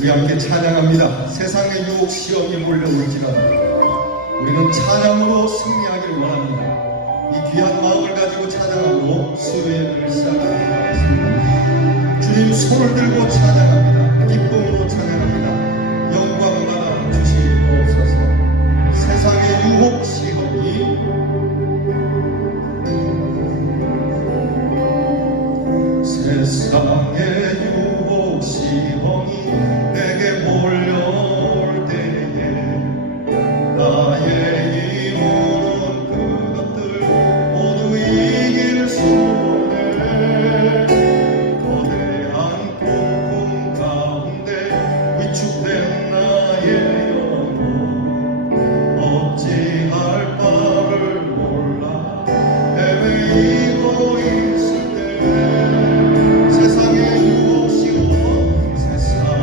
우리 함께 찬양합니다. 세상의 유혹 시험이 몰려올지라도 우리는 찬양으로 승리하기를 원합니다. 이 귀한 마음을 가지고 찬양하고 수요예배를 시작하도록 하겠습니다. 주님 손을 들고 찬양합니다. 기쁨으로 찬양합니다. 영광 받아 주시옵소서. 세상의 유혹 시험이 세상의 유혹 시험이 내게 몰려올 때에 나의 이루는 그것들 모두 이길 수 없네. 거대한 폭풍 가운데 위축된 나의 영혼 어찌할 바를 몰라 헤매이고 있을 때 세상의 유혹 시험 세상의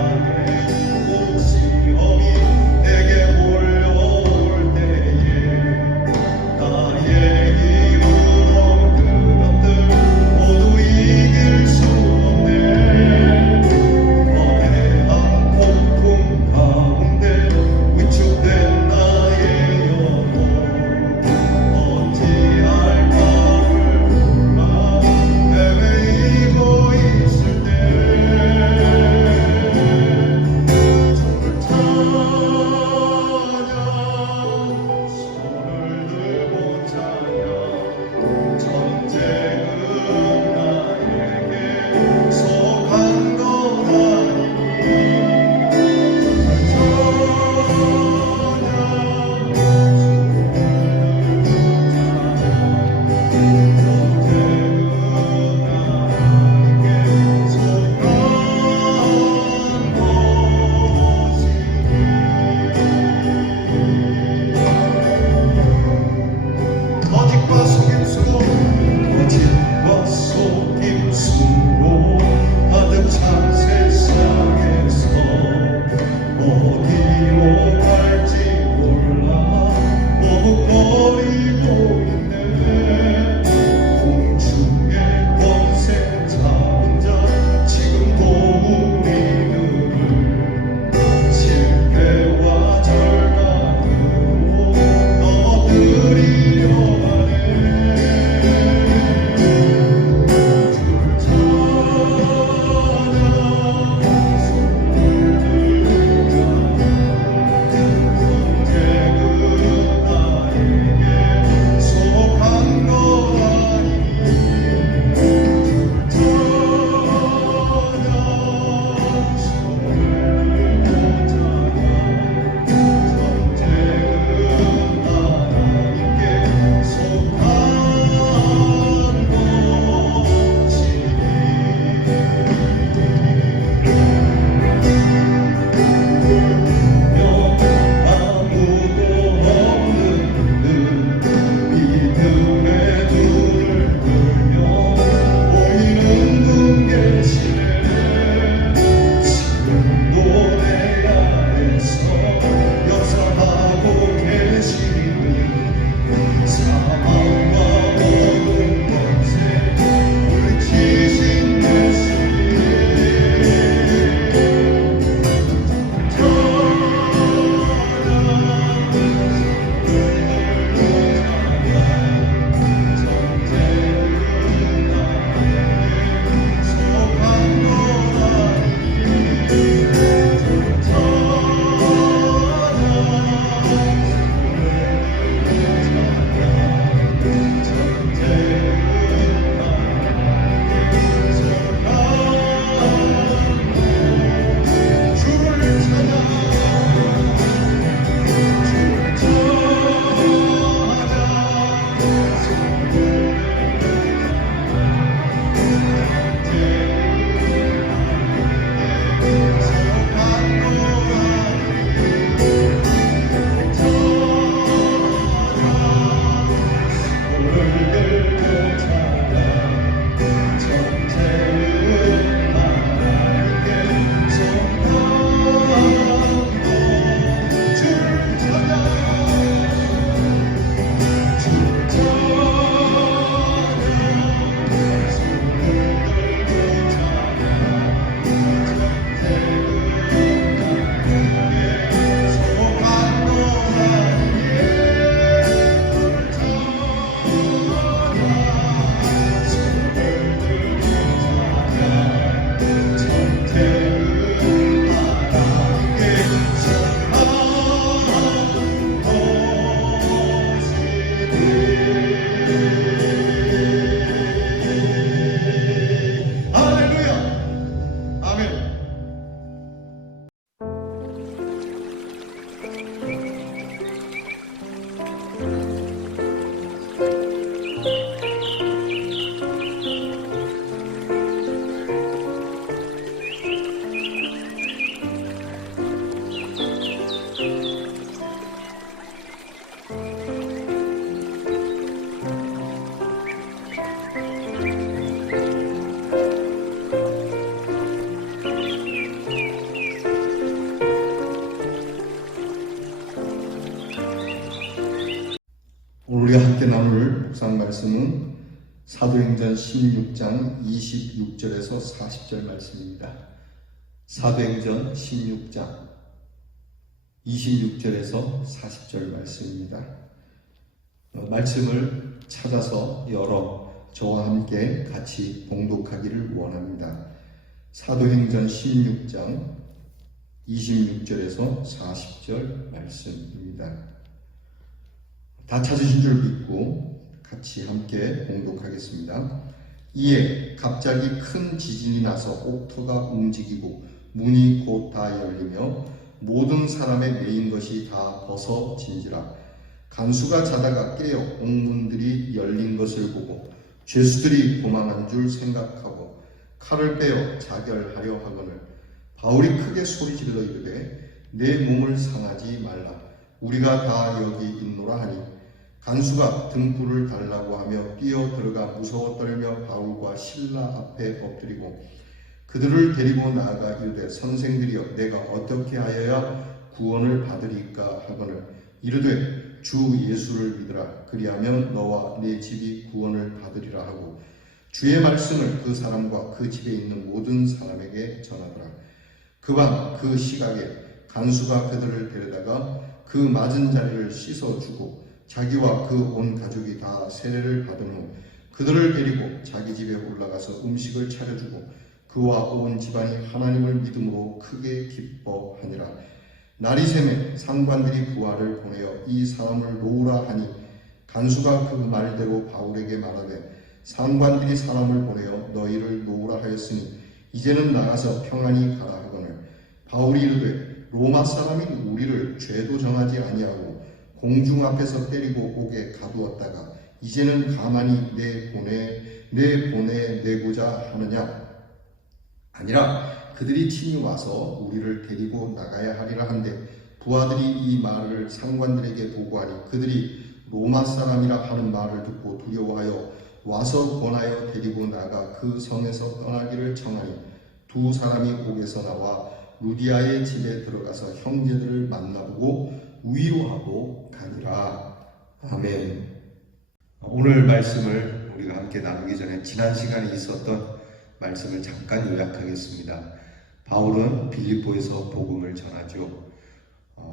오늘 우리가 함께 나눌 묵상 말씀은 사도행전 16장 26절에서 40절 말씀입니다. 사도행전 16장 26절에서 40절 말씀입니다. 말씀을 찾아서 열어 저와 함께 같이 봉독하기를 원합니다. 사도행전 16장 26절에서 40절 말씀입니다. 다 찾으신 줄 믿고 같이 함께 봉독하겠습니다. 이에 갑자기 큰 지진이 나서 옥토가 움직이고 문이 곧 다 열리며 모든 사람의 메인 것이 다 벗어진지라. 간수가 자다가 깨어 옥문들이 열린 것을 보고 죄수들이 도망한 줄 생각하고 칼을 빼어 자결하려 하거늘 바울이 크게 소리질러 이르되 내 몸을 상하지 말라. 우리가 다 여기 있노라 하니 간수가 등불을 달라고 하며 뛰어 들어가 무서워 떨며 바울과 실라 앞에 엎드리고 그들을 데리고 나아가 이르되 선생들이여 내가 어떻게 하여야 구원을 받으리까 하거늘 이르되 주 예수를 믿으라. 그리하면 너와 네 집이 구원을 받으리라 하고 주의 말씀을 그 사람과 그 집에 있는 모든 사람에게 전하더라. 그 밤 그 시각에 간수가 그들을 데려다가 그 맞은 자리를 씻어주고 자기와 그 온 가족이 다 세례를 받은 후 그들을 데리고 자기 집에 올라가서 음식을 차려주고 그와 온 집안이 하나님을 믿음으로 크게 기뻐하니라. 날이 새매 상관들이 부하를 보내어 이 사람을 놓으라 하니 간수가 그 말대로 바울에게 말하되 상관들이 사람을 보내어 너희를 놓으라 하였으니 이제는 나가서 평안히 가라 하거늘 바울이 이르되 로마 사람인 우리를 죄도 정하지 아니하고 공중 앞에서 때리고 옥에 가두었다가 이제는 가만히 내보내고자 하느냐? 아니라 그들이 친히 와서 우리를 데리고 나가야 하리라 한데 부하들이 이 말을 상관들에게 보고하니 그들이 로마 사람이라 하는 말을 듣고 두려워하여 와서 권하여 데리고 나가 그 성에서 떠나기를 청하니 두 사람이 옥에서 나와 루디아의 집에 들어가서 형제들을 만나보고 위로하고 가니라. 아멘. 오늘 말씀을 우리가 함께 나누기 전에 지난 시간에 있었던 말씀을 잠깐 요약하겠습니다. 바울은 빌립보에서 복음을 전하죠.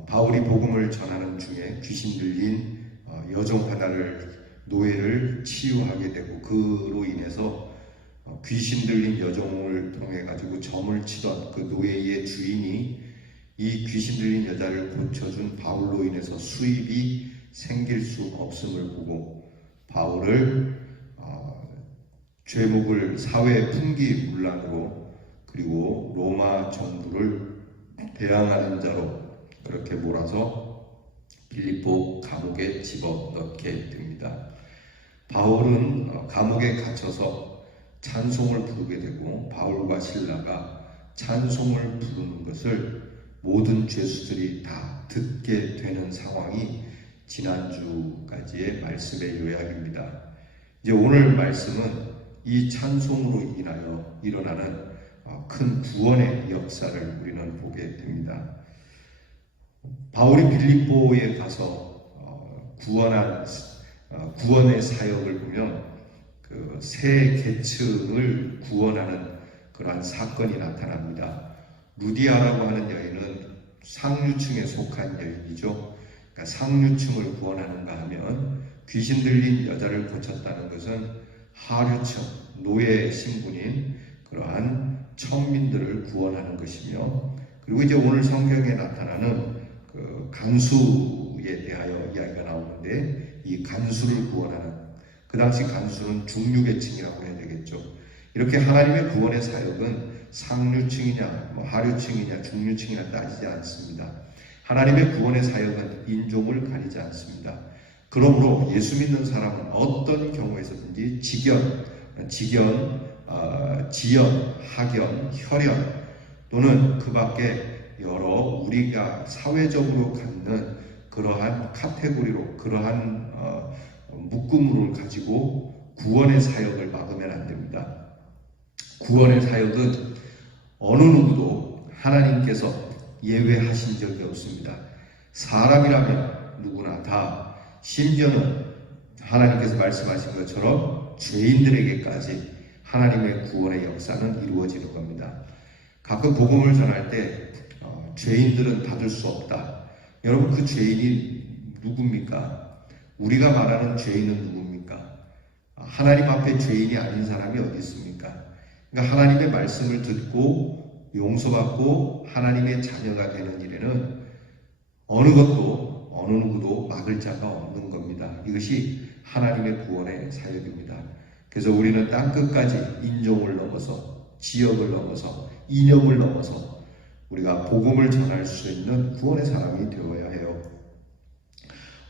바울이 복음을 전하는 중에 귀신 들린 여종 하나를 노예를 치유하게 되고 그로 인해서 귀신 들린 여종을 통해 가지고 점을 치던 그 노예의 주인이 이 귀신 들린 여자를 고쳐준 바울로 인해서 수입이 생길 수 없음을 보고 바울을 죄목을 사회 풍기문란으로 그리고 로마 정부를 대항하는 자로 그렇게 몰아서 빌립보 감옥에 집어넣게 됩니다. 바울은 감옥에 갇혀서 찬송을 부르게 되고 바울과 실라가 찬송을 부르는 것을 모든 죄수들이 다 듣게 되는 상황이 지난주까지의 말씀의 요약입니다. 이제 오늘 말씀은 이 찬송으로 인하여 일어나는 큰 구원의 역사를 우리는 보게 됩니다. 바울이 빌립보에 가서 구원의 사역을 보면 그 세 계층을 구원하는 그러한 사건이 나타납니다. 루디아라고 하는 여인은 상류층에 속한 여인이죠. 그러니까 상류층을 구원하는가 하면 귀신 들린 여자를 고쳤다는 것은 하류층, 노예 신분인 그러한 천민들을 구원하는 것이며 그리고 이제 오늘 성경에 나타나는 그 간수에 대하여 이야기가 나오는데 이 간수를 구원하는 그 당시 간수는 중류계층이라고 해야 되겠죠. 이렇게 하나님의 구원의 사역은 상류층이냐 하류층이냐 중류층이냐 따지지 않습니다. 하나님의 구원의 사역은 인종을 가리지 않습니다. 그러므로 예수 믿는 사람은 어떤 경우에서든지 지연, 학연, 혈연 또는 그 밖에 여러 우리가 사회적으로 갖는 그러한 카테고리로 그러한 묶음을 가지고 구원의 사역을 막으면 안 됩니다. 구원의 사역은 어느 누구도 하나님께서 예외하신 적이 없습니다. 사람이라면 누구나 다, 심지어는 하나님께서 말씀하신 것처럼 죄인들에게까지 하나님의 구원의 역사는 이루어지는 겁니다. 가끔 복음을 전할 때 죄인들은 받을 수 없다. 여러분, 그 죄인이 누굽니까? 우리가 말하는 죄인은 누굽니까? 하나님 앞에 죄인이 아닌 사람이 어디 있습니까? 그러니까 하나님의 말씀을 듣고 용서받고 하나님의 자녀가 되는 일에는 어느 것도 어느 누구도 막을 자가 없는 겁니다. 이것이 하나님의 구원의 사역입니다. 그래서 우리는 땅끝까지 인종을 넘어서, 지역을 넘어서, 이념을 넘어서 우리가 복음을 전할 수 있는 구원의 사람이 되어야 해요.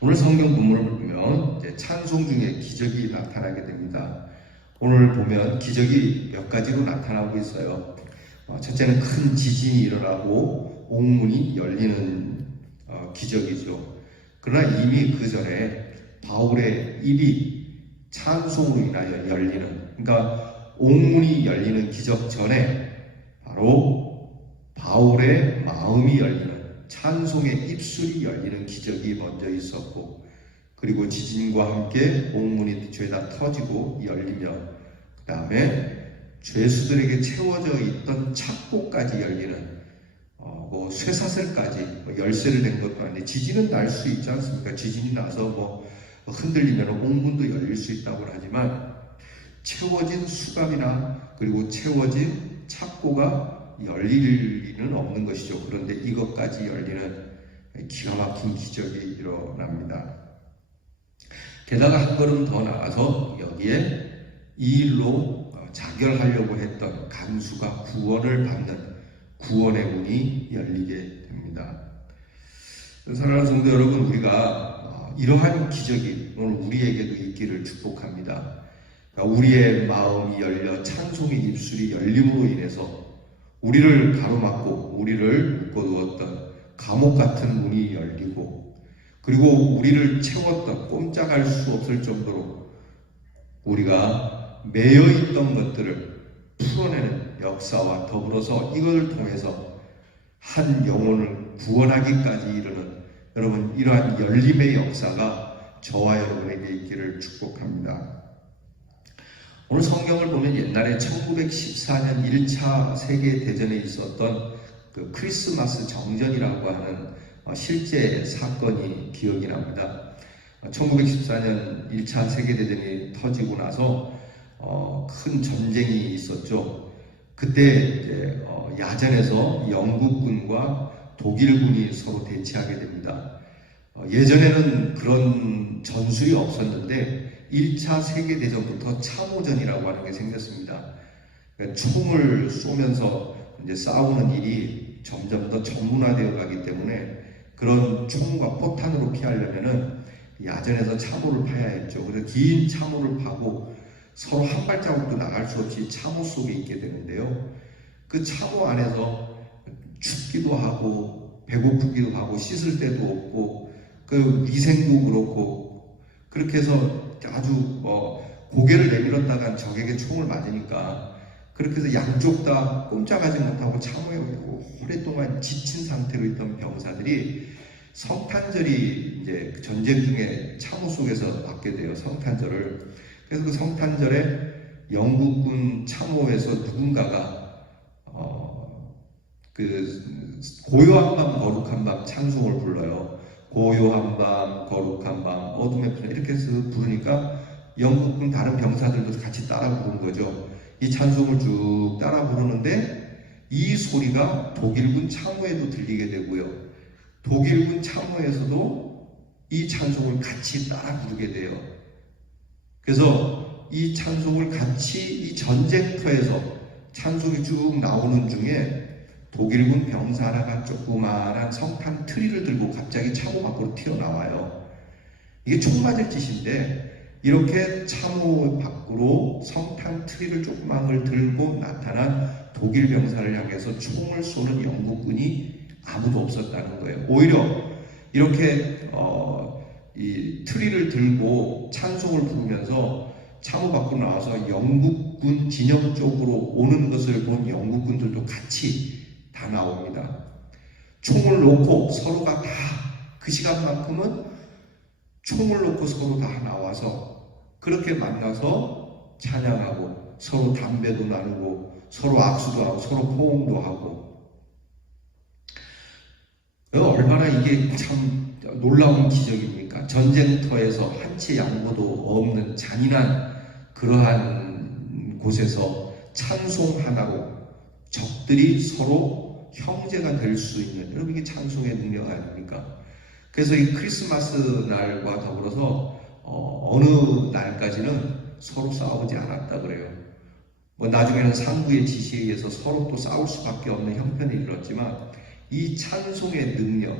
오늘 성경 본문을 보면 이제 찬송 중에 기적이 나타나게 됩니다. 오늘 보면 기적이 몇 가지로 나타나고 있어요. 첫째는 큰 지진이 일어나고 옥문이 열리는 기적이죠. 그러나 이미 그 전에 바울의 입이 찬송으로 인하여 열리는, 그러니까 옥문이 열리는 기적 전에 바로 바울의 마음이 열리는, 찬송의 입술이 열리는 기적이 먼저 있었고, 그리고 지진과 함께 옥문이 죄다 터지고 열리며 그 다음에 죄수들에게 채워져 있던 착고까지 열리는, 뭐 쇠사슬까지 열쇠를 댄 것도 아닌데, 지진은 날 수 있지 않습니까? 지진이 나서 뭐 흔들리면 옥문도 열릴 수 있다고 하지만 채워진 수갑이나 그리고 채워진 착고가 열릴 리는 없는 것이죠. 그런데 이것까지 열리는 기가 막힌 기적이 일어납니다. 게다가 한 걸음 더 나가서 여기에 이 일로 자결하려고 했던 간수가 구원을 받는 구원의 문이 열리게 됩니다. 사랑하는 성도 여러분, 우리가 이러한 기적이 오늘 우리에게도 있기를 축복합니다. 우리의 마음이 열려 찬송의 입술이 열림으로 인해서 우리를 가로막고 우리를 묶어두었던 감옥 같은 문이 열리고, 그리고 우리를 채웠던, 꼼짝할 수 없을 정도로 우리가 매여있던 것들을 풀어내는 역사와 더불어서 이것을 통해서 한 영혼을 구원하기까지 이르는, 여러분, 이러한 열림의 역사가 저와 여러분에게 있기를 축복합니다. 오늘 성경을 보면 옛날에 1914년 1차 세계대전에 있었던 그 크리스마스 정전이라고 하는 실제 사건이 기억이 납니다. 1914년 1차 세계대전이 터지고 나서 큰 전쟁이 있었죠. 그때 이제 야전에서 영국군과 독일군이 서로 대치하게 됩니다. 예전에는 그런 전술이 없었는데 1차 세계대전부터 참호전이라고 하는 게 생겼습니다. 그러니까 총을 쏘면서 이제 싸우는 일이 점점 더 전문화되어 가기 때문에 그런 총과 포탄으로 피하려면은 야전에서 참호를 파야 했죠. 그래서 긴 참호를 파고 서로 한 발자국도 나갈 수 없이 참호 속에 있게 되는데요. 그 참호 안에서 춥기도 하고 배고프기도 하고 씻을 데도 없고 그 위생도 그렇고, 그렇게 해서 아주 고개를 내밀었다간 적에게 총을 맞으니까 그렇게 해서 양쪽 다 꼼짝하지 못하고 참호에 오랫동안 지친 상태로 있던 병사들이 성탄절이 이제 전쟁 중에 참호 속에서 맞게 돼요. 성탄절을. 그래서 그 성탄절에 영국군 참호에서 누군가가 그 고요한 밤 거룩한 밤 찬송을 불러요. 고요한 밤 거룩한 밤 어둠의 편, 이렇게 해서 부르니까 영국군 다른 병사들도 같이 따라 부르는 거죠. 이 찬송을 쭉 따라 부르는데 이 소리가 독일군 참호에도 들리게 되고요. 독일군 참호에서도 이 찬송을 같이 따라 부르게 돼요. 그래서 이 찬송을 같이 이 전쟁터에서 찬송이 쭉 나오는 중에 독일군 병사 하나가 조그마한 성탄 트리를 들고 갑자기 참호 밖으로 튀어나와요. 이게 총 맞을 짓인데 이렇게 참호 밖으로 성탄 트리를 조그만 걸 들고 나타난 독일 병사를 향해서 총을 쏘는 영국군이 아무도 없었다는 거예요. 오히려 이렇게 이 트리를 들고 찬송을 부르면서 참호 밖으로 나와서 영국군 진영 쪽으로 오는 것을 본 영국군들도 같이 다 나옵니다. 총을 놓고 서로가 다 그 시간만큼은 총을 놓고 서로 다 나와서 그렇게 만나서 찬양하고 서로 담배도 나누고 서로 악수도 하고 서로 포옹도 하고 얼마나 이게 참 놀라운 기적입니까? 전쟁터에서 한치 양보도 없는 잔인한 그러한 곳에서 찬송 하나로 적들이 서로 형제가 될 수 있는, 여러분 이게 찬송의 능력 아닙니까? 그래서 이 크리스마스 날과 더불어서 어느 날까지는 서로 싸우지 않았다 그래요. 뭐 나중에는 상부의 지시에 의해서 서로 또 싸울 수밖에 없는 형편에 이르렀지만 이 찬송의 능력,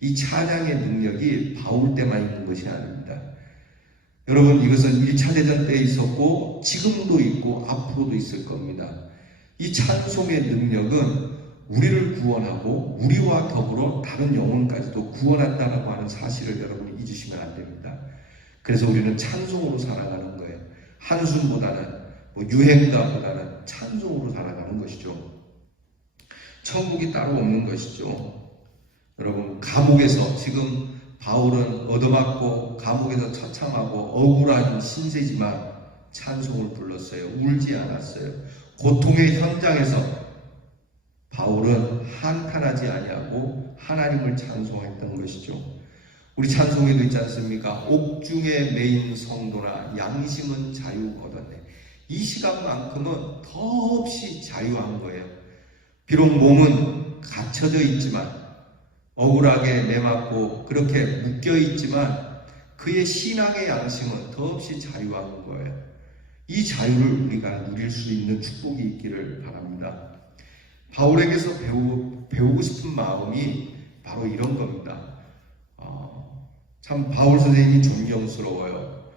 이 찬양의 능력이 바울 때만 있는 것이 아닙니다. 여러분 이것은 1차 대전 때 있었고 지금도 있고 앞으로도 있을 겁니다. 이 찬송의 능력은 우리를 구원하고 우리와 더불어 다른 영혼까지도 구원한다라고 하는 사실을 여러분이 잊으시면 안 됩니다. 그래서 우리는 찬송으로 살아가는 거예요. 한숨보다는 유행가보다는 찬송으로 살아가는 것이죠. 천국이 따로 없는 것이죠. 여러분 감옥에서 지금 바울은 얻어맞고 감옥에서 처참하고 억울한 신세지만 찬송을 불렀어요. 울지 않았어요. 고통의 현장에서 바울은 한탄하지 아니하고 하나님을 찬송했던 것이죠. 우리 찬송에도 있지 않습니까? 옥중에 매인 성도나 양심은 자유 얻었네. 이 시간만큼은 더없이 자유한 거예요. 비록 몸은 갇혀져 있지만 억울하게 매맞고 그렇게 묶여 있지만 그의 신앙의 양심은 더없이 자유한 거예요. 이 자유를 우리가 누릴 수 있는 축복이 있기를 바랍니다. 바울에게서 배우고 싶은 마음이 바로 이런 겁니다. 참 바울 선생님이 존경스러워요.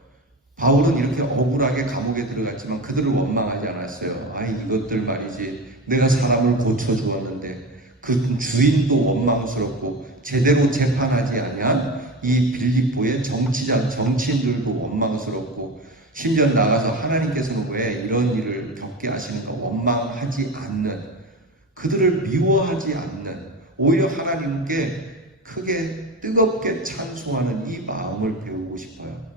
바울은 이렇게 억울하게 감옥에 들어갔지만 그들을 원망하지 않았어요. 아이 이것들 말이지 내가 사람을 고쳐주었는데 그 주인도 원망스럽고 제대로 재판하지 아니한 이 빌립보의 정치인들도 원망스럽고 심지어 나가서 하나님께서는 왜 이런 일을 겪게 하시는가 원망하지 않는, 그들을 미워하지 않는, 오히려 하나님께 크게 뜨겁게 찬송하는 이 마음을 배우고 싶어요.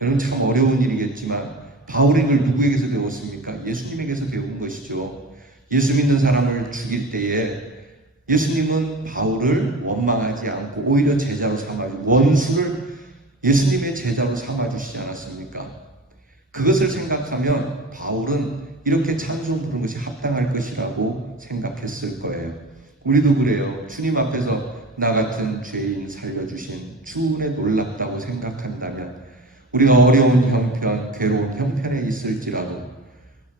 여러분 참 어려운 일이겠지만 바울이 이걸 누구에게서 배웠습니까? 예수님에게서 배운 것이죠. 예수 믿는 사람을 죽일 때에 예수님은 바울을 원망하지 않고 오히려 제자로 삼아주고 원수를 예수님의 제자로 삼아주시지 않았습니까? 그것을 생각하면 바울은 이렇게 찬송 부르는 것이 합당할 것이라고 생각했을 거예요. 우리도 그래요. 주님 앞에서 나 같은 죄인 살려주신 주 은혜 놀랍다고 생각한다면 우리가 어려운 형편, 괴로운 형편에 있을지라도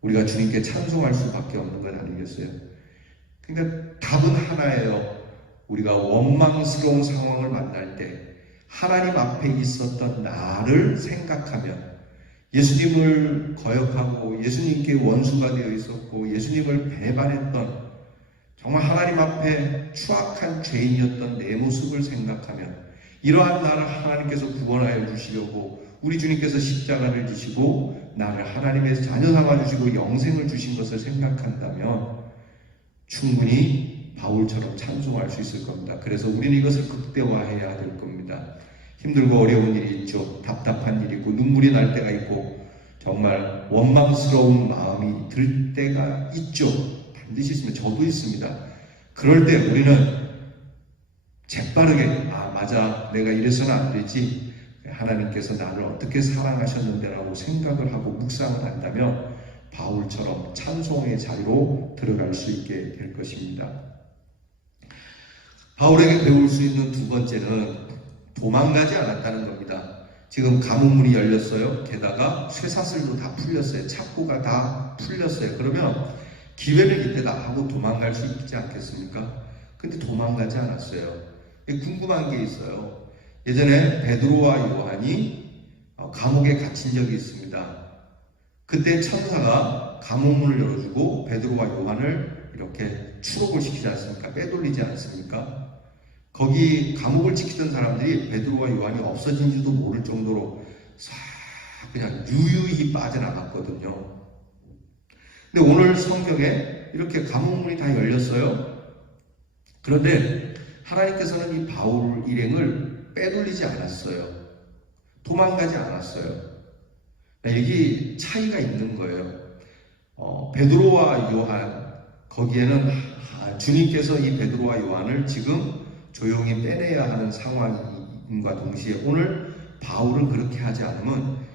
우리가 주님께 찬송할 수밖에 없는 것 아니겠어요? 그러니까 답은 하나예요. 우리가 원망스러운 상황을 만날 때 하나님 앞에 있었던 나를 생각하면 예수님을 거역하고 예수님께 원수가 되어 있었고 예수님을 배반했던 정말 하나님 앞에 추악한 죄인이었던 내 모습을 생각하면 이러한 나를 하나님께서 구원하여 주시려고 우리 주님께서 십자가를 지시고 나를 하나님의 자녀 삼아주시고 영생을 주신 것을 생각한다면 충분히 바울처럼 찬송할 수 있을 겁니다. 그래서 우리는 이것을 극대화해야 될 겁니다. 힘들고 어려운 일이 있죠. 답답한 일이 있고 눈물이 날 때가 있고 정말 원망스러운 마음이 들 때가 있죠. 반드시 있으면 저도 있습니다. 그럴 때 우리는 재빠르게 맞아 내가 이래서는 안 되지, 하나님께서 나를 어떻게 사랑하셨는데라고 생각을 하고 묵상을 한다면 바울처럼 찬송의 자리로 들어갈 수 있게 될 것입니다. 바울에게 배울 수 있는 두 번째는 도망가지 않았다는 겁니다. 지금 감옥문이 열렸어요. 게다가 쇠사슬도 다 풀렸어요. 착고가 다 풀렸어요. 그러면 기회를 이때다 하고 도망갈 수 있지 않겠습니까? 근데 도망가지 않았어요. 궁금한 게 있어요. 예전에 베드로와 요한이 감옥에 갇힌 적이 있습니다. 그때 천사가 감옥문을 열어주고 베드로와 요한을 이렇게 추록을 시키지 않습니까? 빼돌리지 않습니까? 거기 감옥을 지키던 사람들이 베드로와 요한이 없어진지도 모를 정도로 싹 그냥 유유히 빠져나갔거든요. 근데 오늘 성경에 이렇게 감옥문이 다 열렸어요. 그런데 하나님께서는 이 바울 일행을 빼돌리지 않았어요. 도망가지 않았어요. 여기 차이가 있는 거예요. 베드로와 요한, 거기에는 주님께서 이 베드로와 요한을 지금 조용히 빼내야 하는 상황임과 동시에 오늘 바울은 그렇게 하지 않으면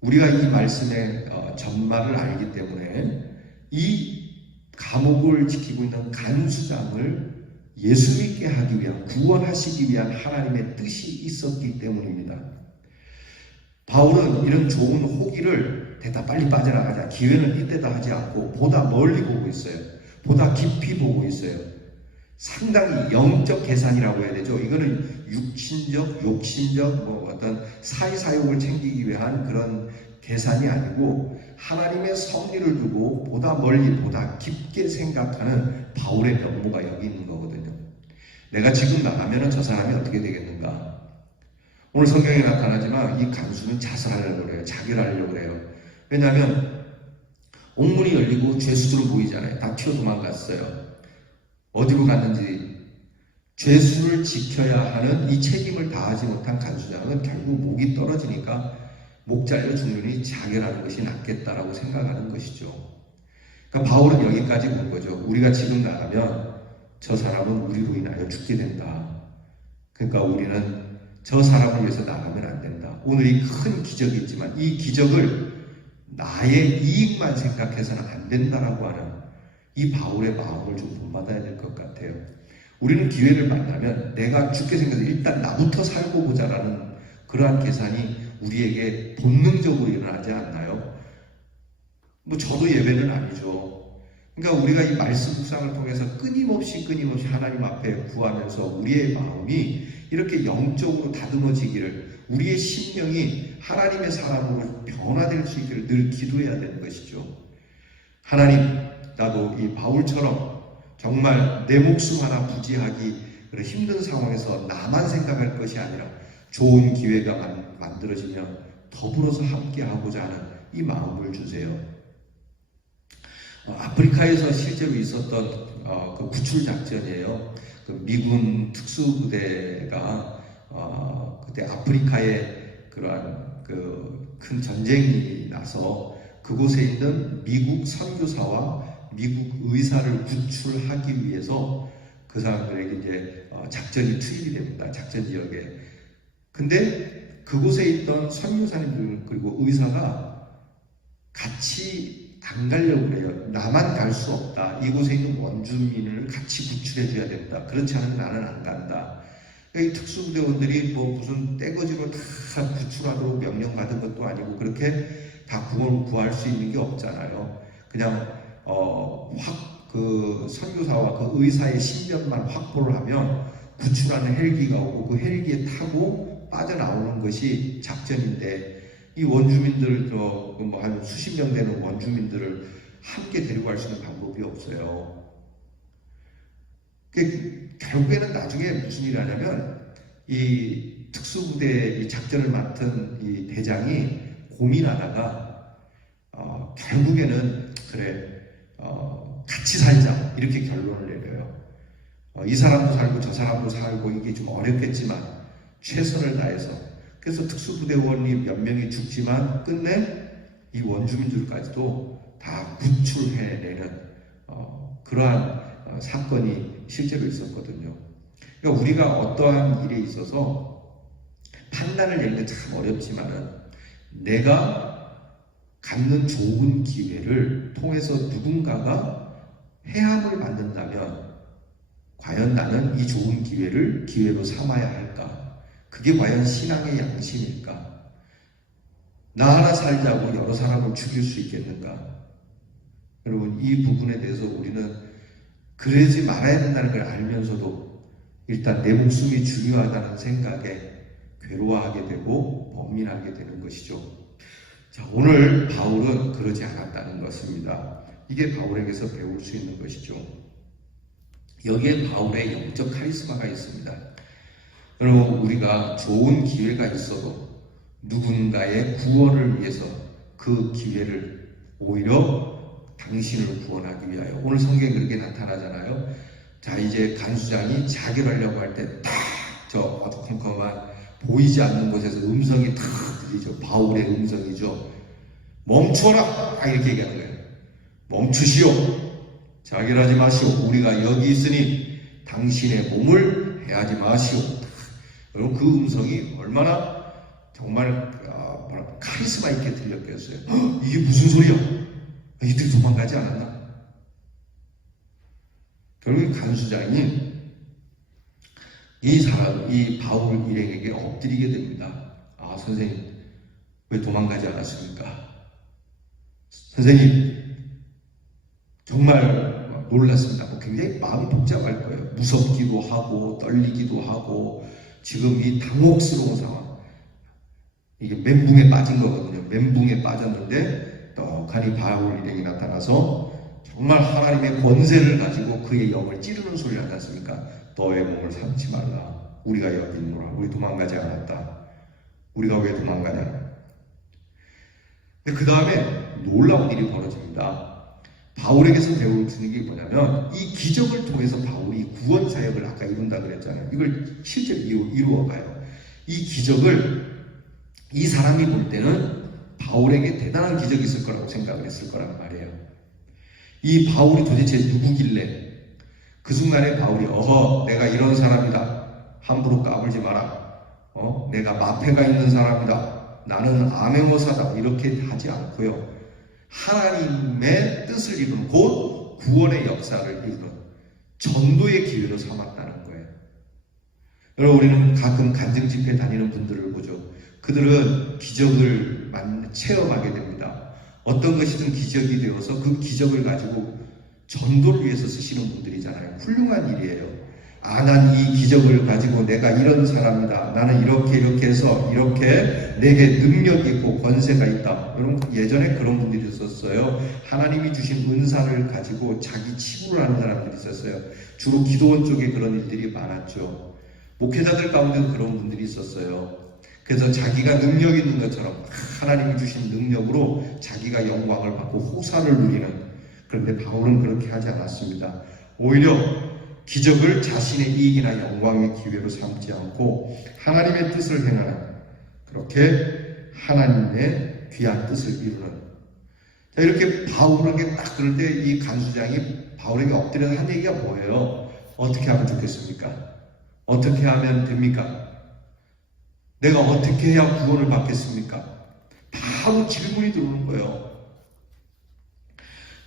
우리가 이 말씀의 전말을 알기 때문에 이 감옥을 지키고 있는 간수장을 예수 믿게 하기 위한, 구원하시기 위한 하나님의 뜻이 있었기 때문입니다. 바울은 이런 좋은 호기를 됐다 빨리 빠져나가자, 기회는 이때다 하지 않고 보다 멀리 보고 있어요. 보다 깊이 보고 있어요. 상당히 영적 계산이라고 해야 되죠. 이거는 육신적, 욕심적 어떤 사이사욕을 챙기기 위한 그런 계산이 아니고 하나님의 섭리를 두고 보다 멀리, 보다 깊게 생각하는 바울의 면모가 여기 있는 거거든요. 내가 지금 나가면 저 사람이 어떻게 되겠는가? 오늘 성경에 나타나지만 이 간수는 자살하려고 그래요. 자결하려고 그래요. 왜냐하면 옥문이 열리고 죄수들은 보이잖아요. 다 튀어 도망갔어요. 어디로 갔는지. 죄수를 지켜야 하는 이 책임을 다하지 못한 간수장은 결국 목이 떨어지니까 목 잘려 죽느니 자결하는 것이 낫겠다라고 생각하는 것이죠. 그러니까 바울은 여기까지 본 거죠. 우리가 지금 나가면 저 사람은 우리로 인하여 죽게 된다. 그러니까 우리는 저 사람을 위해서 나가면 안 된다. 오늘이 큰 기적이 있지만 이 기적을 나의 이익만 생각해서는 안 된다라고 하는 이 바울의 마음을 좀 본받아야 될 것 같아요. 우리는 기회를 만나면 내가 죽게 생겨서 일단 나부터 살고 보자라는 그러한 계산이 우리에게 본능적으로 일어나지 않나요? 저도 예배는 아니죠. 그러니까 우리가 이 말씀 묵상을 통해서 끊임없이 하나님 앞에 구하면서 우리의 마음이 이렇게 영적으로 다듬어지기를, 우리의 심령이 하나님의 사람으로 변화될 수 있기를 늘 기도해야 되는 것이죠. 하나님, 나도 이 바울처럼 정말 내 목숨 하나 부지하기 그런 힘든 상황에서 나만 생각할 것이 아니라 좋은 기회가 만들어지면 더불어서 함께하고자 하는 이 마음을 주세요. 아프리카에서 실제로 있었던 그 구출 작전이에요. 그 미군 특수부대가 그때 아프리카에 그러한 그 큰 전쟁이 나서 그곳에 있는 미국 선교사와 미국 의사를 구출하기 위해서 그 사람들에게 이제 작전이 투입이 됩니다. 작전 지역에. 근데 그곳에 있던 선교사님들 그리고 의사가 같이 안 가려고 그래요. 나만 갈 수 없다. 이곳에 있는 원주민을 같이 구출해 줘야 된다. 그렇지 않으면 나는 안 간다. 이 특수부대원들이 무슨 떼거지로 다 구출하도록 명령받은 것도 아니고 그렇게 다 구할 수 있는 게 없잖아요. 그냥 그 선교사와 그 의사의 신변만 확보를 하면 구출하는 헬기가 오고 그 헬기에 타고 빠져나오는 것이 작전인데 이 원주민들 한 수십 명 되는 원주민들을 함께 데리고 갈 수 있는 방법이 없어요. 결국에는 나중에 무슨 일이 하냐면 이 특수부대 이 작전을 맡은 이 대장이 고민하다가 결국에는 같이 살자 이렇게 결론을 내려요. 이 사람도 살고 저 사람도 살고 이게 좀 어렵겠지만 최선을 다해서 그래서 특수부대원이 몇 명이 죽지만 끝내 이 원주민들까지도 다 구출해내는 그러한 사건이 실제로 있었거든요. 그러니까 우리가 어떠한 일에 있어서 판단을 내리는 참 어렵지만은 내가 갖는 좋은 기회를 통해서 누군가가 해함을 받는다면 과연 나는 이 좋은 기회를 기회로 삼아야 할까? 그게 과연 신앙의 양심일까? 나 하나 살자고 여러 사람을 죽일 수 있겠는가? 여러분, 이 부분에 대해서 우리는 그러지 말아야 된다는 걸 알면서도 일단 내 목숨이 중요하다는 생각에 괴로워하게 되고 범민하게 되는 것이죠. 자, 오늘 바울은 그러지 않았다는 것입니다. 이게 바울에게서 배울 수 있는 것이죠. 여기에 바울의 영적 카리스마가 있습니다. 여러분, 우리가 좋은 기회가 있어도 누군가의 구원을 위해서 그 기회를 오히려 당신을 구원하기 위하여. 오늘 성경에 그렇게 나타나잖아요. 자, 이제 간수장이 자결하려고 할 때 딱 저 어두컴컴한 보이지 않는 곳에서 음성이 탁 들리죠. 바울의 음성이죠. 멈춰라! 이렇게 얘기하는 거예요. 멈추시오. 자결하지 마시오. 우리가 여기 있으니 당신의 몸을 해하지 마시오. 여러분, 그 음성이 얼마나 정말 카리스마 있게 들렸겠어요. 이게 무슨 소리야? 이들이 도망가지 않았나? 결국 간수장이 이 바울 일행에게 엎드리게 됩니다. 아, 선생님, 왜 도망가지 않았습니까? 선생님, 정말 놀랐습니다. 굉장히 마음이 복잡할 거예요. 무섭기도 하고 떨리기도 하고 지금 이 당혹스러운 상황. 이게 멘붕에 빠진 거거든요. 멘붕에 빠졌는데 떡하니 바울 일행이 나타나서 정말 하나님의 권세를 가지고 그의 영을 찌르는 소리를 하지 않습니까? 너의 몸을 삼지 말라. 우리가 여기 있노라. 우리 도망가지 않았다. 우리가 왜 도망가냐? 근데 그 다음에 놀라운 일이 벌어집니다. 바울에게서 배울 수 있는 게 뭐냐면 이 기적을 통해서 바울이 구원 사역을 아까 이룬다 그랬잖아요. 이걸 실제로 이루어 가요. 이 기적을 이 사람이 볼 때는 바울에게 대단한 기적이 있을 거라고 생각을 했을 거란 말이에요. 이 바울이 도대체 누구길래 그 순간에 바울이 내가 이런 사람이다. 함부로 까불지 마라. 내가 마패가 있는 사람이다. 나는 암행어사다. 이렇게 하지 않고요. 하나님의 뜻을 이루는 곧 구원의 역사를 이루는 전도의 기회로 삼았다는 거예요. 여러분, 우리는 가끔 간증 집회 다니는 분들을 보죠. 그들은 기적을 체험하게 됩니다. 어떤 것이든 기적이 되어서 그 기적을 가지고 전도를 위해서 쓰시는 분들이잖아요. 훌륭한 일이에요. 난 이 기적을 가지고 내가 이런 사람이다. 나는 이렇게 해서 이렇게 내게 능력이 있고 권세가 있다. 여러분, 예전에 그런 분들이 있었어요. 하나님이 주신 은사를 가지고 자기 치부를 하는 사람들이 있었어요. 주로 기도원 쪽에 그런 일들이 많았죠. 목회자들 가운데도 그런 분들이 있었어요. 그래서 자기가 능력 있는 것처럼 하나님이 주신 능력으로 자기가 영광을 받고 호사를 누리는. 그런데 바울은 그렇게 하지 않았습니다. 오히려 기적을 자신의 이익이나 영광의 기회로 삼지 않고 하나님의 뜻을 행하는, 그렇게 하나님의 귀한 뜻을 이루는. 자, 이렇게 바울에게 딱 그럴 때 이 간수장이 바울에게 엎드려서 한 얘기가 뭐예요? 어떻게 하면 좋겠습니까? 어떻게 하면 됩니까? 내가 어떻게 해야 구원을 받겠습니까? 바로 질문이 들어오는 거예요.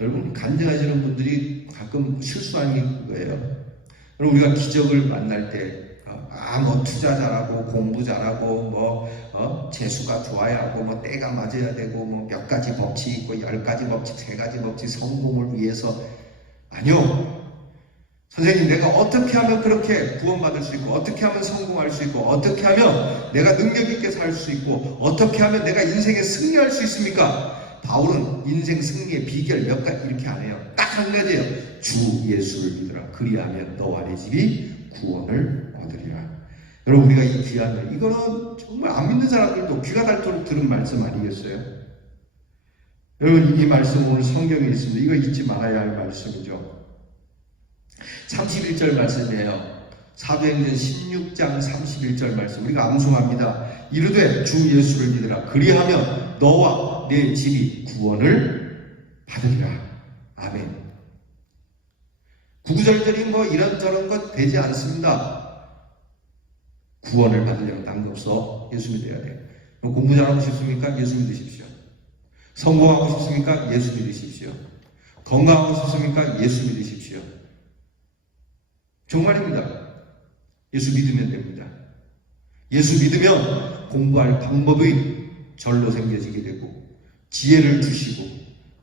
여러분, 간증하시는 분들이 가끔 실수하는 거예요. 여러분, 우리가 기적을 만날 때 투자 잘하고 공부 잘하고 재수가 좋아야 하고 때가 맞아야 되고 몇 가지 법칙 있고 10가지 법칙, 3가지 법칙, 성공을 위해서. 아니요. 선생님, 내가 어떻게 하면 그렇게 구원받을 수 있고, 어떻게 하면 성공할 수 있고, 어떻게 하면 내가 능력 있게 살 수 있고, 어떻게 하면 내가 인생에 승리할 수 있습니까? 바울은 인생 승리의 비결 몇 가지 이렇게 안 해요. 딱 한 가지예요. 주 예수를 믿으라. 그리하면 너와 내 집이 구원을 얻으리라. 여러분, 우리가 이 귀한 말, 이거는 정말 안 믿는 사람들도 귀가 닳도록 들은 말씀 아니겠어요? 여러분, 이 말씀 오늘 성경에 있습니다. 이거 잊지 말아야 할 말씀이죠. 31절 말씀이에요. 사도행전 16장 31절 말씀, 우리가 암송합니다. 이르되 주 예수를 믿으라. 그리하면 너와 내 집이 구원을 받으리라. 아멘. 구구절절이 이런저런 것 되지 않습니다. 구원을 받으려면 딴 거 없어. 예수 믿어야 돼. 공부 잘하고 싶습니까? 예수 믿으십시오. 성공하고 싶습니까? 예수 믿으십시오. 건강하고 싶습니까? 예수 믿으십시오. 정말입니다. 예수 믿으면 됩니다. 예수 믿으면 공부할 방법이 절로 생겨지게 되고, 지혜를 주시고,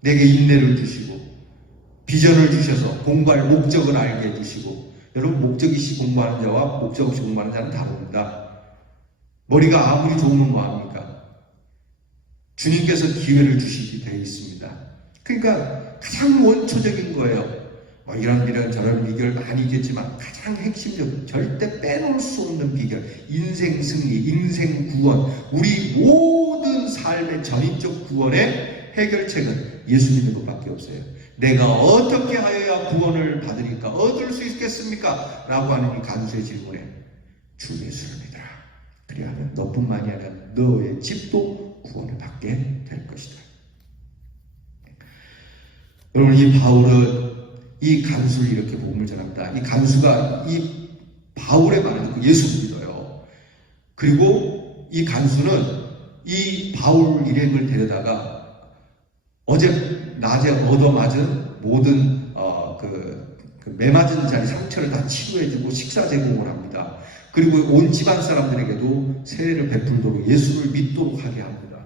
내게 인내를 주시고, 비전을 주셔서 공부할 목적을 알게 해주시고. 여러분, 목적이시 공부하는 자와 목적 없이 공부하는 자는 다릅니다. 머리가 아무리 좋으면 뭐합니까? 주님께서 기회를 주시게 되어 있습니다. 그러니까 가장 원초적인 거예요. 뭐 이런 저런 비결 많이 있겠지만 가장 핵심적, 절대 빼놓을 수 없는 비결, 인생 승리, 인생 구원, 우리 모든 삶의 전인적 구원의 해결책은 예수 믿는 것밖에 없어요. 내가 어떻게 하여야 구원을 받으니까 얻을 수 있겠습니까? 라고 하는 이 간수의 질문에 주 예수를 믿어라. 그리하면 너뿐만이 아니라 너의 집도 구원을 받게 될 것이다. 여러분, 이 바울은 이 간수를 이렇게 복음을 전합니다. 이 간수가 이 바울의 말을 듣고 예수를 믿어요. 그리고 이 간수는 이 바울 일행을 데려다가 어제 낮에 얻어맞은 모든 그 매맞은 자리 상처를 다 치료해주고 식사 제공을 합니다. 그리고 온 집안 사람들에게도 세례를 베풀도록 예수를 믿도록 하게 합니다.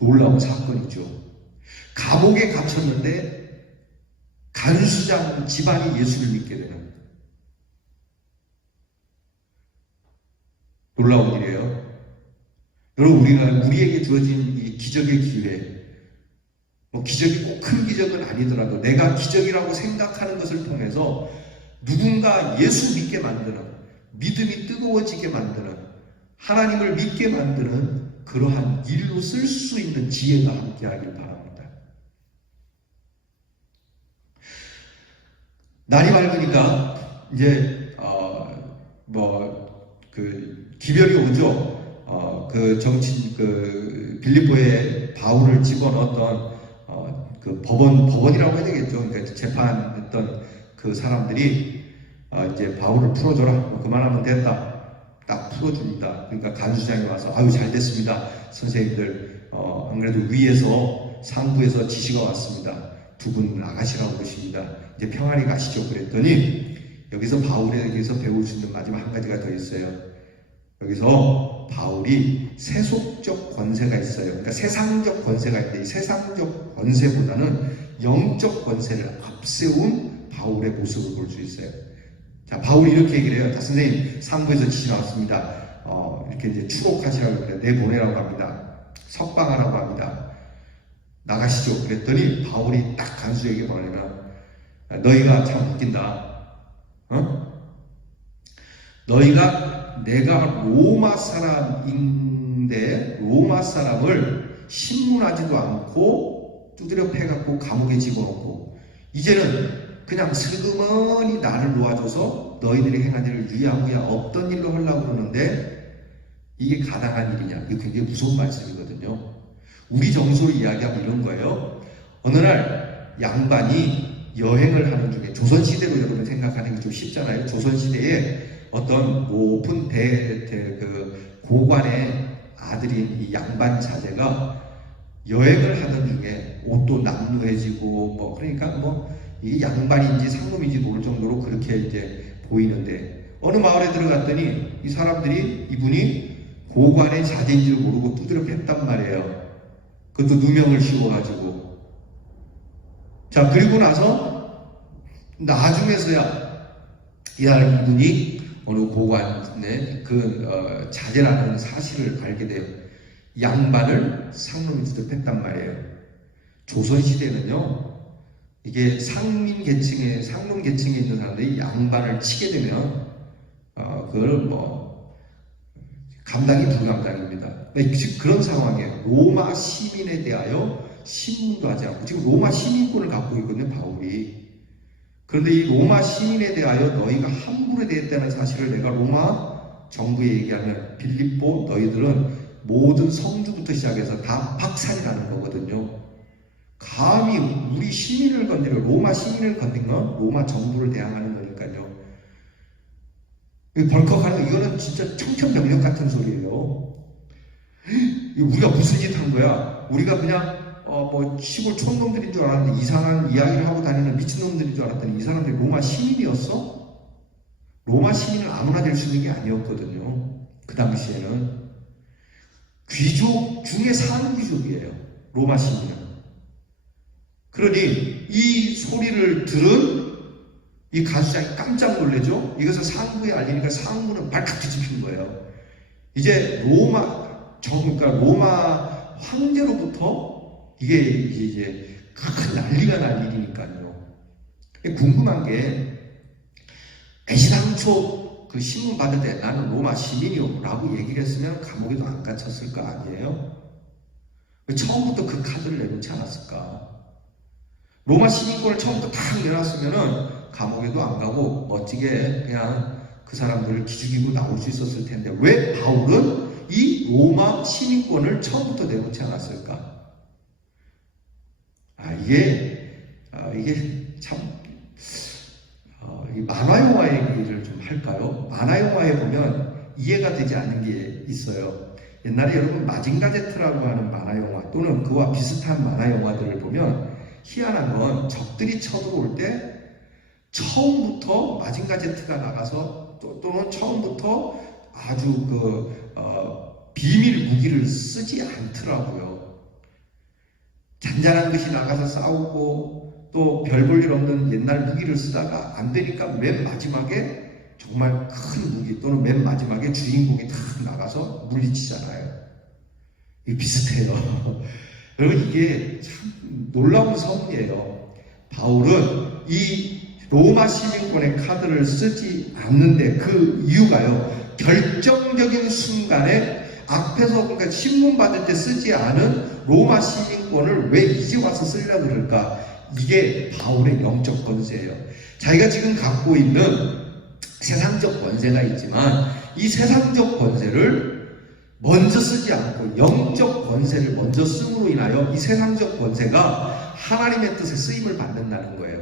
놀라운 사건이죠. 감옥에 갇혔는데 간수장 집안이 예수를 믿게 되는 놀라운 일이에요. 여러분, 우리에게 주어진 이 기적의 기회, 뭐 기적이 꼭 큰 기적은 아니더라도 내가 기적이라고 생각하는 것을 통해서 누군가 예수 믿게 만드는, 믿음이 뜨거워지게 만드는, 하나님을 믿게 만드는 그러한 일로 쓸 수 있는 지혜가 함께하길 바랍니다. 날이 밝으니까 이제 기별이 오죠. 그 정치 빌립보에 바울을 집어넣었던 그 법원이라고 해야 되겠죠. 그러니까 재판했던 그 사람들이 이제 바울을 풀어줘라. 뭐 그만하면 됐다. 딱 풀어줍니다. 그러니까 간수장이 와서 아유 잘 됐습니다. 선생님들 안 그래도 위에서 상부에서 지시가 왔습니다. 두 분 나가시라고 그러십니다. 이제 평안히 가시죠. 그랬더니 여기서 바울에게서 배울 수 있는 마지막 한 가지가 더 있어요. 여기서 바울이 세속적 권세가 있어요. 그러니까 세상적 권세가 있는데 이 세상적 권세보다는 영적 권세를 앞세운 바울의 모습을 볼 수 있어요. 자, 바울이 이렇게 얘기를 해요. 자, 선생님, 상부에서 지시 나왔습니다. 이렇게 이제 추록하시라고 그래요. 내보내라고 합니다. 석방하라고 합니다. 나가시죠. 그랬더니 바울이 딱 간수에게 뭐냐면 너희가 참 웃긴다. 너희가 내가 로마 사람인데 로마 사람을 신문하지도 않고 두드려 패갖고 감옥에 집어넣고 이제는 그냥 슬그머니 나를 놓아줘서 너희들이 행한 일을 유야무야 없던 일로 하려고 그러는데 이게 가당한 일이냐? 이게 굉장히 무서운 말씀이거든요. 우리 정서로 이야기하면 이런 거예요. 어느 날 양반이 여행을 하는 중에, 조선시대로 여러분 생각하는 게 좀 쉽잖아요. 조선시대에 어떤 높은 그 고관의 아들인 이 양반 자제가 여행을 하던 중에 옷도 남루해지고 뭐 그러니까 뭐 이 양반인지 상놈인지 모를 정도로 그렇게 이제 보이는데 어느 마을에 들어갔더니 이 사람들이 이분이 고관의 자제인지를 모르고 두드려 팼단 말이에요. 그것도 누명을 씌워가지고. 자, 그리고 나서 나중에서야 이분이 어느 고관의 자제라는 사실을 알게 돼요. 양반을 상놈이 두드려 팼단 말이에요. 조선시대는요, 이게 상놈 계층에 있는 사람들이 양반을 치게 되면 그걸 뭐 감당이 불감당입니다. 지금 그런 상황에 로마 시민에 대하여 신문도 하지 않고 지금 로마 시민권을 갖고 있거든요, 바울이. 그런데 이 로마 시민에 대하여 너희가 함부로 대했다는 사실을 내가 로마 정부에 얘기하면 빌립보 너희들은 모든 성주부터 시작해서 다 박살이 나는 거거든요. 감히 우리 시민을 건드려 로마 시민을 건드리면 로마 정부를 대항하는 거니까요. 벌컥하는 이거는 진짜 청천벽력 같은 소리예요. 우리가 무슨 짓 한 거야? 우리가 그냥 뭐 시골 촌놈들인 줄 알았는데 이상한 이야기를 하고 다니는 미친놈들인 줄 알았더니 이 사람들이 로마 시민이었어? 로마 시민은 아무나 될 수 있는 게 아니었거든요. 그 당시에는 귀족 중에 상귀족이에요. 로마 시민은. 그러니 이 소리를 들은 이 간수장이 깜짝 놀래죠. 이것을 상부에 알리니까 상부는 발칵 뒤집힌 거예요. 이제 그러니까 로마 황제로부터 이게 이제 큰 난리가 날 일이니까요. 궁금한 게 애시당초 그 신문 받을 때 나는 로마 시민이요 라고 얘기를 했으면 감옥에도 안 갇혔을 거 아니에요? 왜 처음부터 그 카드를 내놓지 않았을까? 로마 시민권을 처음부터 탁 내놨으면은 감옥에도 안 가고 멋지게 그냥 그 사람들을 기죽이고 나올 수 있었을 텐데 왜 바울은 이 로마 시민권을 처음부터 내놓지 않았을까? 이게 참 만화 영화 얘기를 좀 할까요? 만화 영화에 보면 이해가 되지 않는 게 있어요. 옛날에 여러분 마징가 제트라고 하는 만화 영화 또는 그와 비슷한 만화 영화들을 보면 희한한 건 적들이 쳐들어올 때 처음부터 마징가 제트가 나가서 또는 처음부터 아주 비밀 무기를 쓰지 않더라고요. 잔잔한 것이 나가서 싸우고 또 별 볼 일 없는 옛날 무기를 쓰다가 안 되니까 맨 마지막에 정말 큰 무기 또는 맨 마지막에 주인공이 탁 나가서 물리치잖아요. 이게 비슷해요. 여러분 이게 참 놀라운 성이에요. 바울은 이 로마 시민권의 카드를 쓰지 않는데 그 이유가요. 결정적인 순간에 앞에서 그러니까 신문 받을 때 쓰지 않은 로마 시민권을 왜 이제 와서 쓰려고 그럴까? 이게 바울의 영적 권세예요. 자기가 지금 갖고 있는 세상적 권세가 있지만 이 세상적 권세를 먼저 쓰지 않고 영적 권세를 먼저 쓰므로 인하여 이 세상적 권세가 하나님의 뜻에 쓰임을 받는다는 거예요.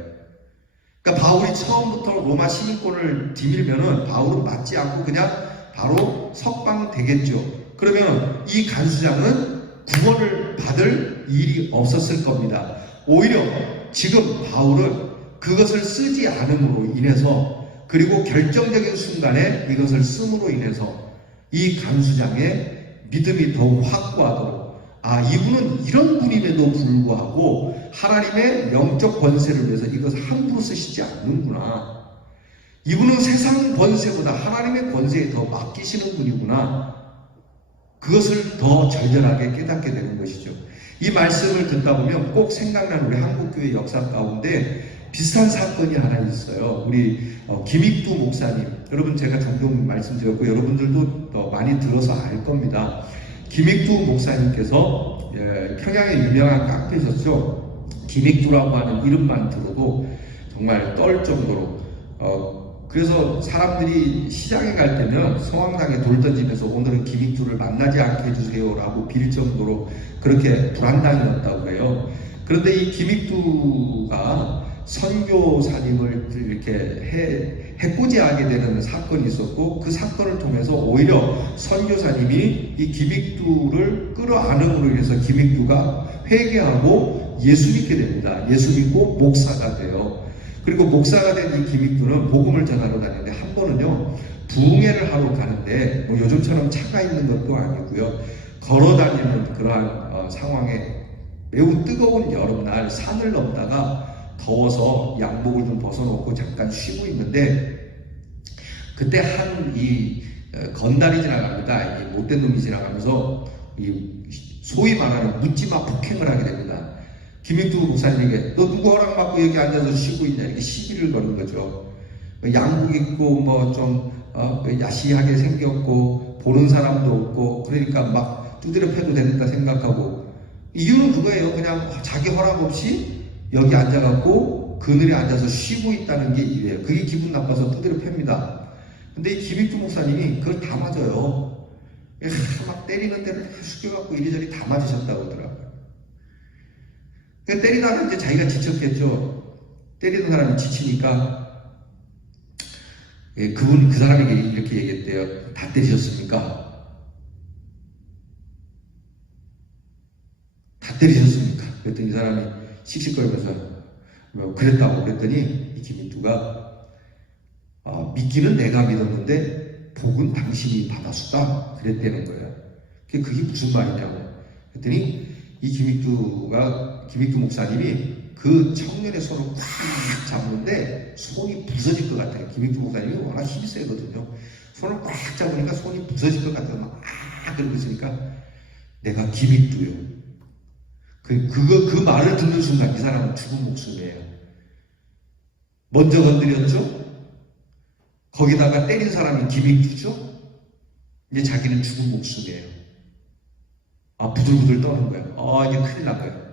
그러니까 바울이 처음부터 로마 시민권을 디밀면은 바울은 맞지 않고 그냥 바로 석방되겠죠. 그러면 이 간수장은 구원을 받을 일이 없었을 겁니다. 오히려 지금 바울은 그것을 쓰지 않음으로 인해서 그리고 결정적인 순간에 이것을 씀으로 인해서 이 간수장의 믿음이 더욱 확고하도록 이분은 이런 분임에도 불구하고 하나님의 영적 권세를 위해서 이것을 함부로 쓰시지 않는구나. 이분은 세상 권세보다 하나님의 권세에 더 맡기시는 분이구나. 그것을 더 절절하게 깨닫게 되는 것이죠. 이 말씀을 듣다 보면 꼭 생각나는 우리 한국교회 역사 가운데 비슷한 사건이 하나 있어요. 우리 김익두 목사님, 여러분 제가 종종 말씀드렸고 여러분들도 많이 들어서 알 겁니다. 김익두 목사님께서 평양의 유명한 카페셨죠. 김익두라고 하는 이름만 들어도 정말 떨 정도로 그래서 사람들이 시장에 갈 때면 성황당에 돌 던지면서 오늘은 김익두를 만나지 않게 해주세요 라고 빌 정도로 그렇게 불안당이었다고 해요. 그런데 이 김익두가 선교사님을 이렇게 해코지하게 되는 사건이 있었고 그 사건을 통해서 오히려 선교사님이 이 김익두를 끌어안음으로 인해서 김익두가 회개하고 예수 믿게 됩니다. 예수 믿고 목사가 돼요. 그리고 목사가 된 이 김익두는 복음을 전하러 다니는데 한 번은요 부흥회를 하러 가는데 뭐 요즘처럼 차가 있는 것도 아니고요 걸어 다니는 그러한 상황에 매우 뜨거운 여름날 산을 넘다가 더워서 양복을 좀 벗어놓고 잠깐 쉬고 있는데 그때 한 이 건달이 지나갑니다. 이 못된 놈이 지나가면서 이 소위 말하는 묻지마 폭행을 하게 됩니다. 김익두 목사님에게 너 누구 허락 받고 여기 앉아서 쉬고 있냐 이렇게 시비를 거는 거죠. 양복 입고 뭐 좀 야시하게 생겼고 보는 사람도 없고 그러니까 막 두드려 패도 된다 생각하고 이유는 그거예요. 그냥 자기 허락 없이 여기 앉아갖고 그늘에 앉아서 쉬고 있다는 게 이래요. 그게 기분 나빠서 두드려 팹니다. 근데 이 김익두 목사님이 그걸 다 맞아요. 막 때리는 데를 숙여갖고 이리저리 다 맞으셨다고 하더라고요. 때리다가 이제 자기가 지쳤겠죠. 때리는 사람이 지치니까 그 사람에게 이렇게 얘기했대요. 다 때리셨습니까? 다 때리셨습니까? 그랬더니 이 사람이 씩씩거리면서 그랬다고 그랬더니 이 김익두가 믿기는 내가 믿었는데 복은 당신이 받았었다 그랬다는 거예요. 그게 무슨 말이냐고 그랬더니 이 김익두 목사님이 그 청년의 손을 꽉 잡는데 손이 부서질 것 같아요. 김익두 목사님이 워낙 힘이 세거든요. 손을 꽉 잡으니까 손이 부서질 것 같아요. 막 그러고 있으니까 내가 김익두요. 그 말을 듣는 순간 이 사람은 죽은 목숨이에요. 먼저 건드렸죠? 거기다가 때린 사람이 김익두죠? 이제 자기는 죽은 목숨이에요. 부들부들 떠는 거예요. 이제 큰일 난 거예요.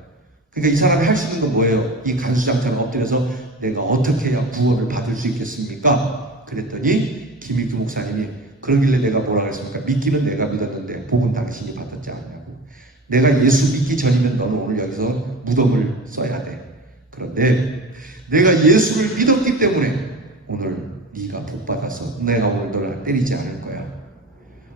그러니까 이 사람이 할 수 있는 건 뭐예요? 이 간수장처럼 엎드려서 내가 어떻게 해야 구원을 받을 수 있겠습니까? 그랬더니 김익두 목사님이 그러길래 내가 뭐라 그랬습니까? 믿기는 내가 믿었는데 복은 당신이 받았지 않냐고. 내가 예수 믿기 전이면 너는 오늘 여기서 무덤을 써야 돼. 그런데 내가 예수를 믿었기 때문에 오늘 네가 복 받아서 내가 오늘 너를 때리지 않을 거야.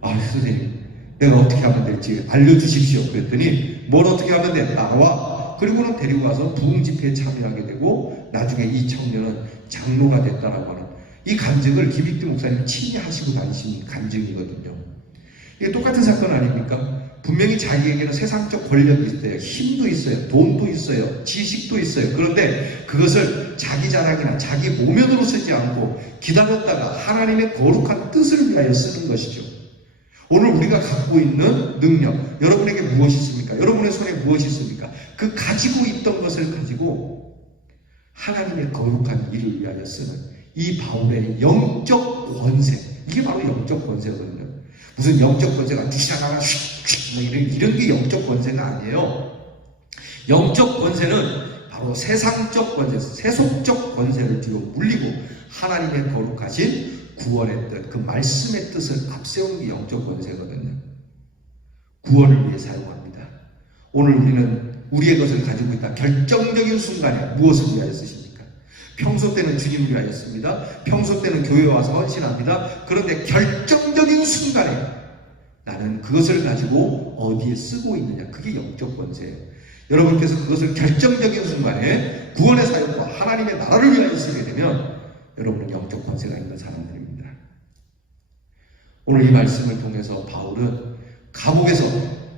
선생님, 내가 어떻게 하면 될지 알려주십시오. 그랬더니 뭘 어떻게 하면 돼? 나와. 그리고는 데리고 가서 부흥 집회에 참여하게 되고 나중에 이 청년은 장로가 됐다라고 하는 이 간증을 김익두 목사님 친히 하시고 다니신 간증이거든요. 이게 똑같은 사건 아닙니까? 분명히 자기에게는 세상적 권력이 있어요. 힘도 있어요. 돈도 있어요. 지식도 있어요. 그런데 그것을 자기 자랑이나 자기 모면으로 쓰지 않고 기다렸다가 하나님의 거룩한 뜻을 위하여 쓰는 것이죠. 오늘 우리가 갖고 있는 능력, 여러분에게 무엇이 있습니까? 여러분의 손에 무엇이 있습니까? 그 가지고 있던 것을 가지고 하나님의 거룩한 일을 위하여 쓰는 이 바울의 영적 권세, 이게 바로 영적 권세거든요. 무슨 영적 권세가 휘샤가가 휙휙 이런 게 영적 권세가 아니에요. 영적 권세는 바로 세상적 권세, 세속적 권세를 뒤로 물리고 하나님의 거룩하신 구원의 뜻, 그 말씀의 뜻을 앞세우는 게 영적 권세거든요. 구원을 위해 사용합니다. 오늘 우리는 우리의 것을 가지고 있다. 결정적인 순간에 무엇을 위하여 쓰십니까? 평소 때는 주님을 위하여 씁니다. 평소 때는 교회에 와서 헌신합니다. 그런데 결정적인 순간에 나는 그것을 가지고 어디에 쓰고 있느냐. 그게 영적 권세예요. 여러분께서 그것을 결정적인 순간에 구원의 사역과 하나님의 나라를 위하여 쓰게 되면 여러분은 영적 권세가 있는 사람들입니다. 오늘 이 말씀을 통해서 바울은 감옥에서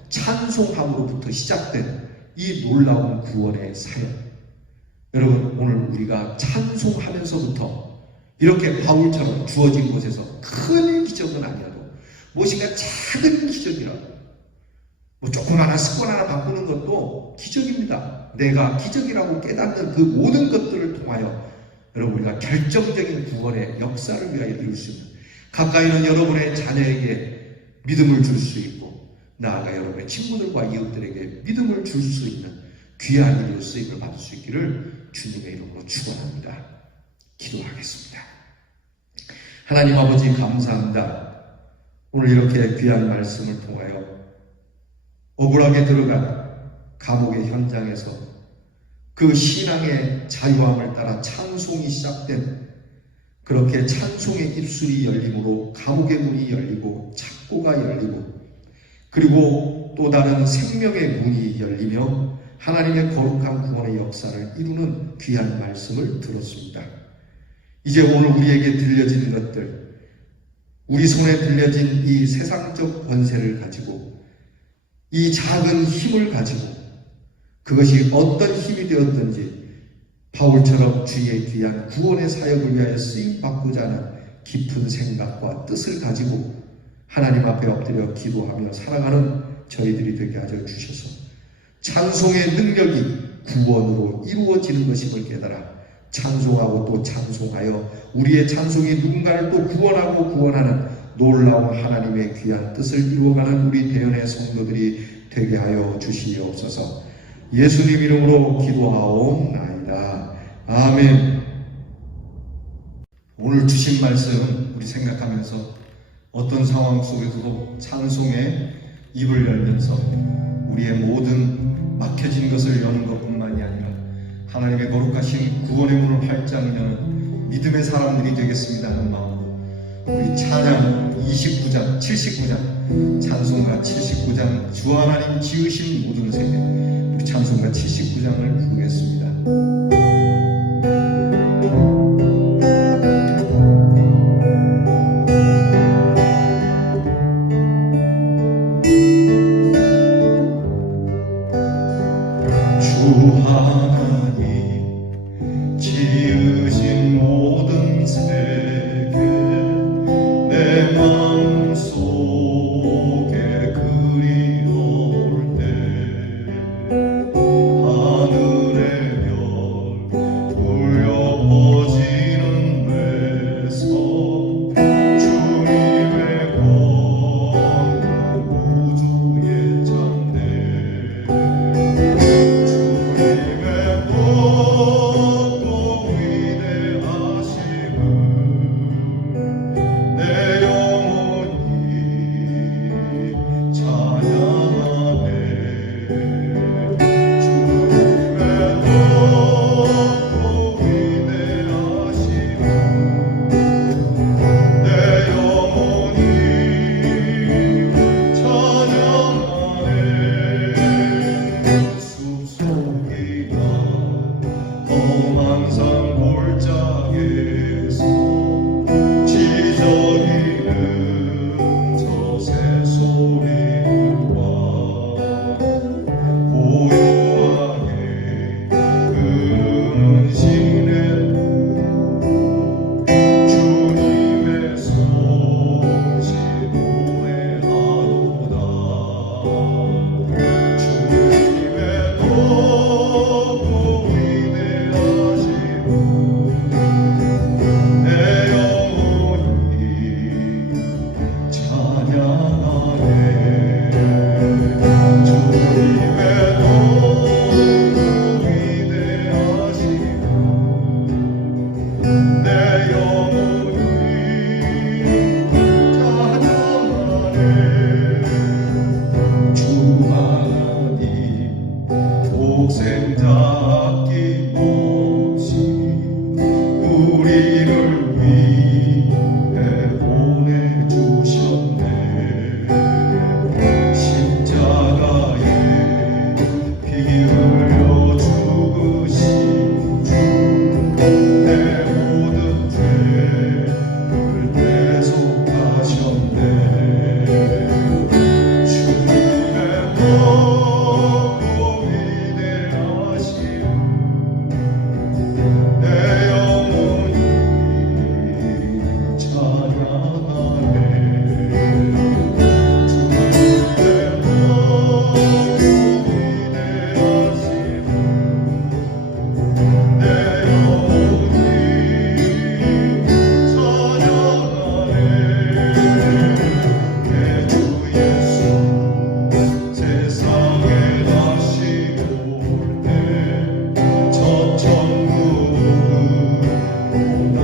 찬송함으로부터 시작된 이 놀라운 구원의 사역, 여러분 오늘 우리가 찬송하면서부터 이렇게 바울처럼 주어진 곳에서 큰 기적은 아니어도 무엇인가 작은 기적이라도 조그마한 습관 하나 바꾸는 것도 기적입니다. 내가 기적이라고 깨닫는 그 모든 것들을 통하여 여러분 우리가 결정적인 구원의 역사를 위하여 이룰 수 있는, 가까이는 여러분의 자녀에게 믿음을 줄 수 있고 나아가 여러분의 친구들과 이웃들에게 믿음을 줄 수 있는 귀한 일로 쓰임을 받을 수 있기를 주님의 이름으로 축원합니다. 기도하겠습니다. 하나님 아버지 감사합니다. 오늘 이렇게 귀한 말씀을 통하여 억울하게 들어간 감옥의 현장에서 그 신앙의 자유함을 따라 찬송이 시작된, 그렇게 찬송의 입술이 열림으로 감옥의 문이 열리고 창고가 열리고 그리고 또 다른 생명의 문이 열리며 하나님의 거룩한 구원의 역사를 이루는 귀한 말씀을 들었습니다. 이제 오늘 우리에게 들려진 것들, 우리 손에 들려진 이 세상적 권세를 가지고 이 작은 힘을 가지고 그것이 어떤 힘이 되었든지 바울처럼 주의 귀한 구원의 사역을 위하여 쓰임받고자 하는 깊은 생각과 뜻을 가지고 하나님 앞에 엎드려 기도하며 살아가는 저희들이 되게 하여 주셔서 찬송의 능력이 구원으로 이루어지는 것임을 깨달아 찬송하고 또 찬송하여 우리의 찬송이 누군가를 또 구원하고 구원하는 놀라운 하나님의 귀한 뜻을 이루어가는 우리 대연의 성도들이 되게 하여 주시옵소서. 예수님 이름으로 기도하옵나이다. 아멘. 오늘 주신 말씀 우리 생각하면서 어떤 상황 속에서도 찬송의 입을 열면서 우리의 모든 막혀진 것을 여는 것뿐만이 아니라 하나님의 거룩하신 구원의 문을 활짝 여는 믿음의 사람들이 되겠습니다 하는 마음으로 우리 찬양 29장, 79장, 찬송가 79장, 주 하나님 지으신 모든 세계, 우리 찬송가 79장을 부르겠습니다. 주 하나님 지으신 모든 세계 내 마음속에 그리울 때 하늘의 항상 골짜기에서 지저귀는 저 새소리와 고요하게 그는 시냇물 주님의 손짓 노래하도다. 주님의 너무 위대하심을 내 영혼이 찬양하네. 주님의 너무 위대하심을 내 영혼이 찬양하네. 주 하나님 독생자 아낌없이 우리를 위해 보내주셨네. 십자가에 피 흘려 죽으신 주 내 모든 죄를 대속하셨네. 주님의 너무 위대하심을 내 영혼이 찬양하네. 주님의 너무 위대하심을 내 영혼이 찬양하네. 내 주 예수 세상에 다시 올 때 첫 천국으로 날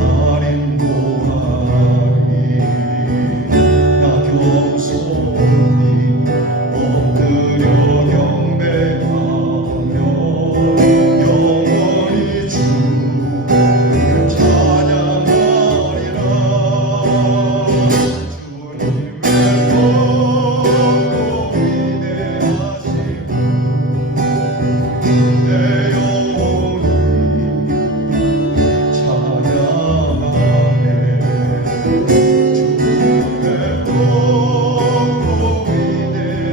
인도하리. 나 겸손히 엎드려 경배하며 영원히 주를 찬양하리라. 주님의 너무 위대하심을 내 영혼이 찬양하네. 주님의 너무 위대하심을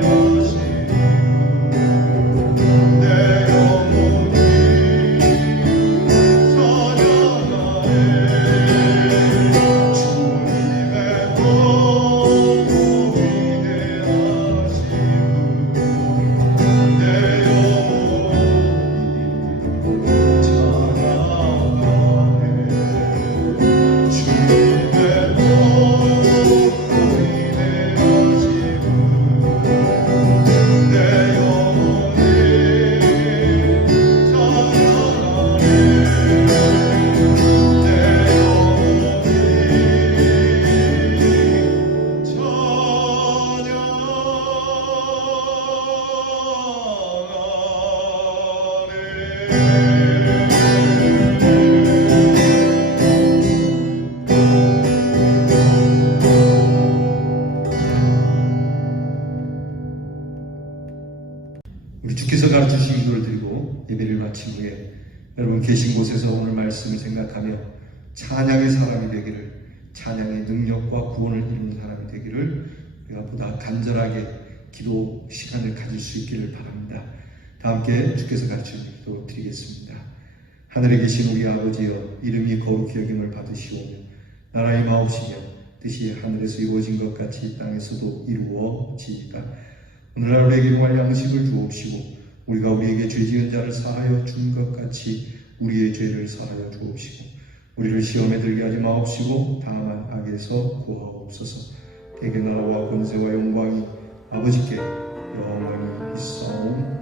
내 영혼이 찬양하네. 주님의 너무 위대하심을 내 영혼이 찬양하네. 주님의 너무 위대하심을 내 영혼이 찬양하네. 내 우리 주께서 가르치신 기도를 드리고 예배를 마친 후에 여러분 계신 곳에서 오늘 말씀을 생각하며 찬양의 사람이 되기를, 찬양의 능력과 구원을 이루는 사람이 되기를 우리가 보다 간절하게 기도 시간을 가질 수 있기를 바랍니다. 다 함께 주께서 가르치신 기도 드리겠습니다. 하늘에 계신 우리 아버지여, 이름이 거룩히 여김을 받으시오며 나라의 임하옵시며 뜻이 하늘에서 이루어진 것 같이 이 땅에서도 이루어지이다. 오늘날 우리에게 일용할 양식을 주옵시고 우리가 우리에게 죄 지은 자를 사하여 준 것 같이 우리의 죄를 사하여 주옵시고 우리를 시험에 들게 하지 마옵시고 다만 악에서 구하옵소서. 대개 나라와 권세와 영광이 아버지께 영원히 있사옵나이다.